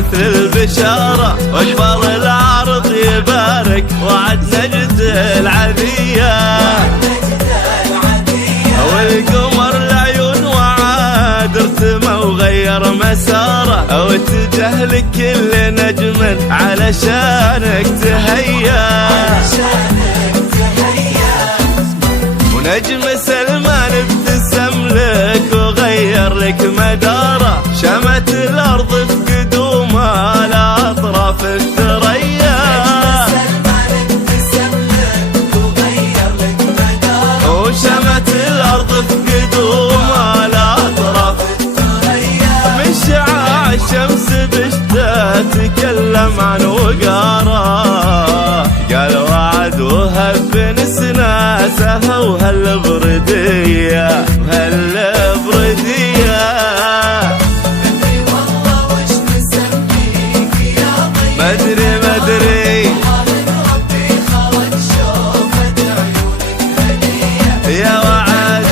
مثل البشارة، واكبر العرض يبارك وعد نجد العذية، والقمر العيون وعاد ارتمى وغير مساره، واتجه لكل نجم علشانك تهيا، ونجم سلمان ابتسم لك وغير لك مداره، شمت الارض في قدومه لاطراف الثريا، وشمت الارض في قدومه لاطراف الثريا، من شعاع الشمس بشتا تكلم عن وقاره، قال وعد وهب نسناسه وهالبرديه وهالبرديه، مدري يا وعد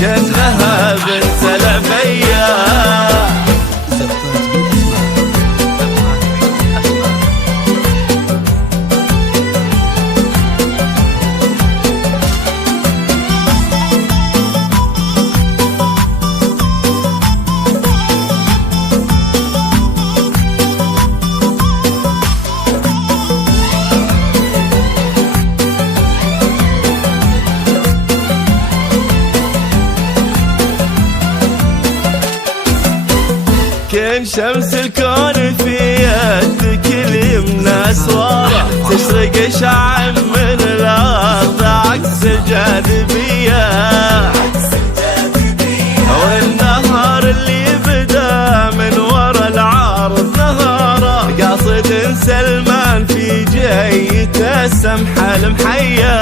جنها بنت لبيا. كن شمس الكون في يدك اليمنى اسواره، تشرق شعاع من الارض عكس الجاذبيه، والنهار اللي بدا من ورا العرض نهاره، قاصد سلمان في جيته السمحه المحيا،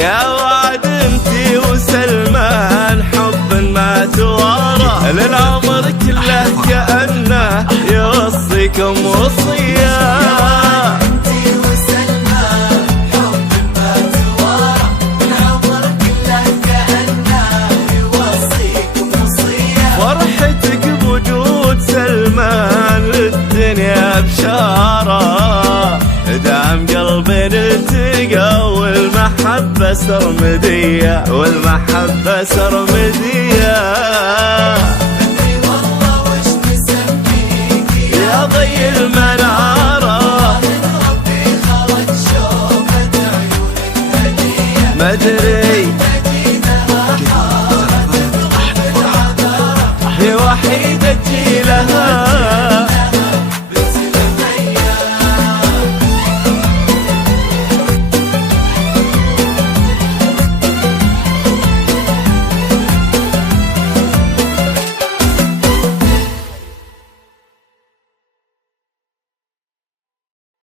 يا وعد انتي وسلمان حب ما توارى، للعمر كله كأنه يوصيكم وصية، فرحتك بوجود سلمان للدنيا بشارة، دعم قلبي التقى والمحبة سرمدية، والمحبة سرمدية، يا ضي المنارة مدري هي وحيدة لها